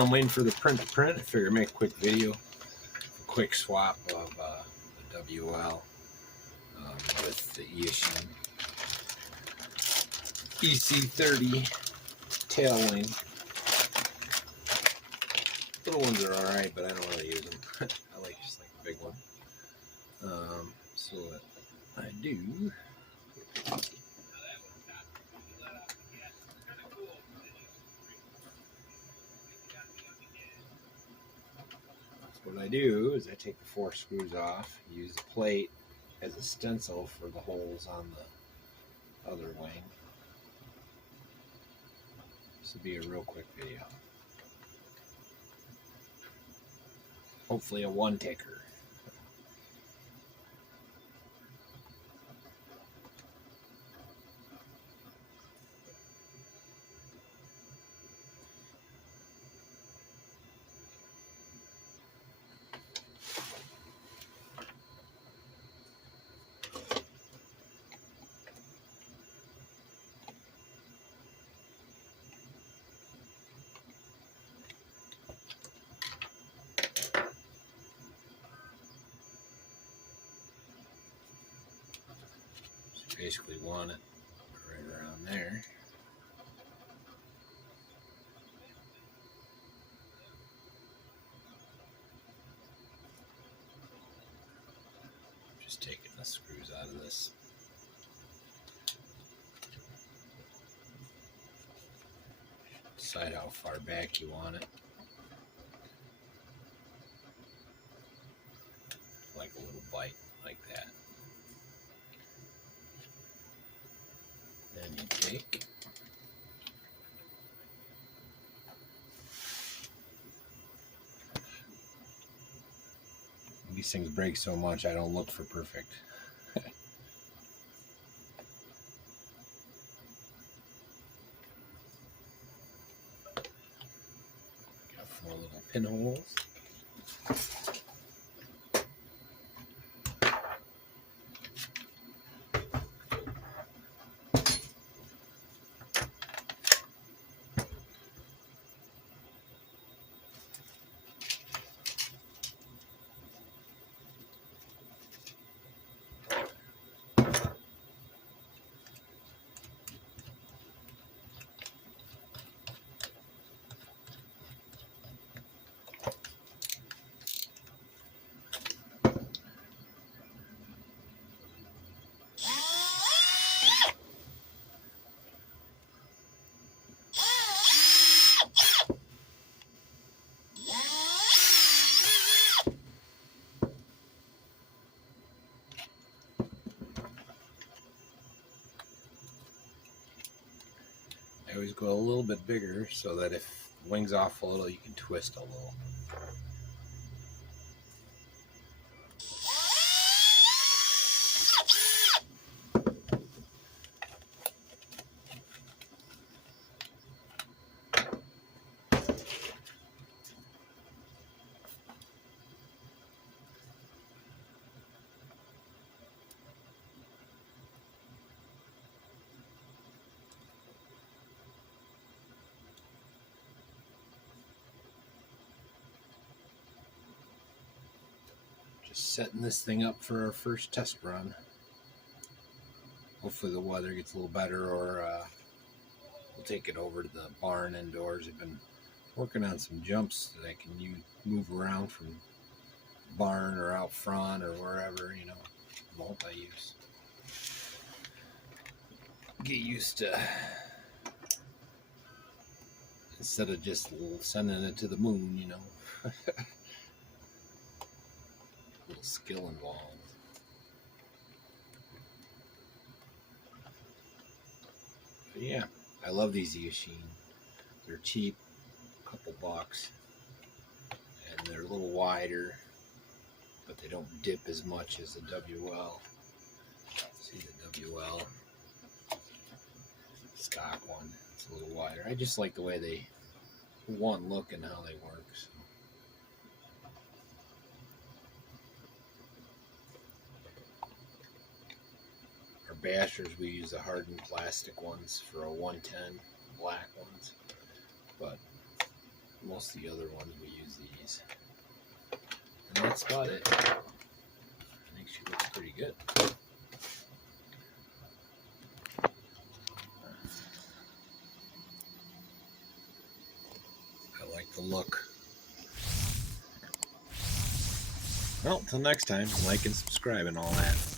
I'm waiting for the print to print. I figured I'd make a quick video, a quick swap of the WL with the Eachine EC30 tail wing. Little ones are alright, but I don't really use them. I like just like a big one. So what I do, is I take the 4 screws off, use the plate as a stencil for the holes on the other wing. This will be a real quick video. Hopefully a one taker. Basically want it right around there. Just taking the screws out of this. Decide how far back you want it. Like a little bite, like that. Then you take these things break so much I don't look for perfect. Got 4 little pinholes. I always go a little bit bigger so that if the wing's off a little, you can twist a little. Just setting this thing up for our first test run. Hopefully the weather gets a little better, or we'll take it over to the barn indoors. I've been working on some jumps that I can move around from the barn or out front or wherever, you know, multi-use. Get used to, instead of just sending it to the moon, you know. Little skill involved. But yeah, I love these Eachine. They're cheap, a couple bucks, and they're a little wider, but they don't dip as much as the WL. See the WL stock one, it's a little wider. I just like the way they, one, look and how they work. So. Bashers, we use the hardened plastic ones for a 110, black ones, but most of the other ones we use these. And that's about it. I think she looks pretty good. I like the look. Well, till next time, like and subscribe and all that.